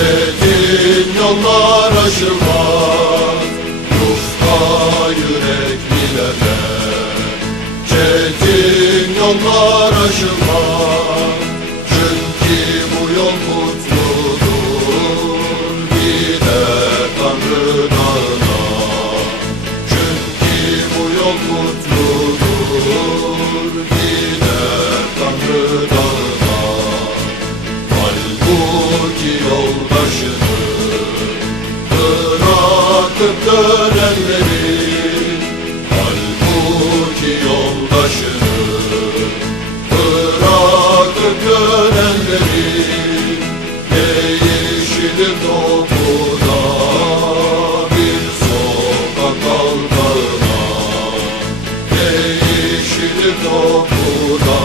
Çetin yollar aşılmaz Yufka yüreklilere Çetin yollar aşılmaz Çünkü bu yol mutludur. Gider Tanrı'nın ağına Çünkü bu yol mutludur. Gider Tanrı'nın ağına Halbuki yol Bırakıp dönenleri Halbuki yoldaşını Bırakıp dönenleri Değişilir topuda Bir sokak kavgana Değişilir topuda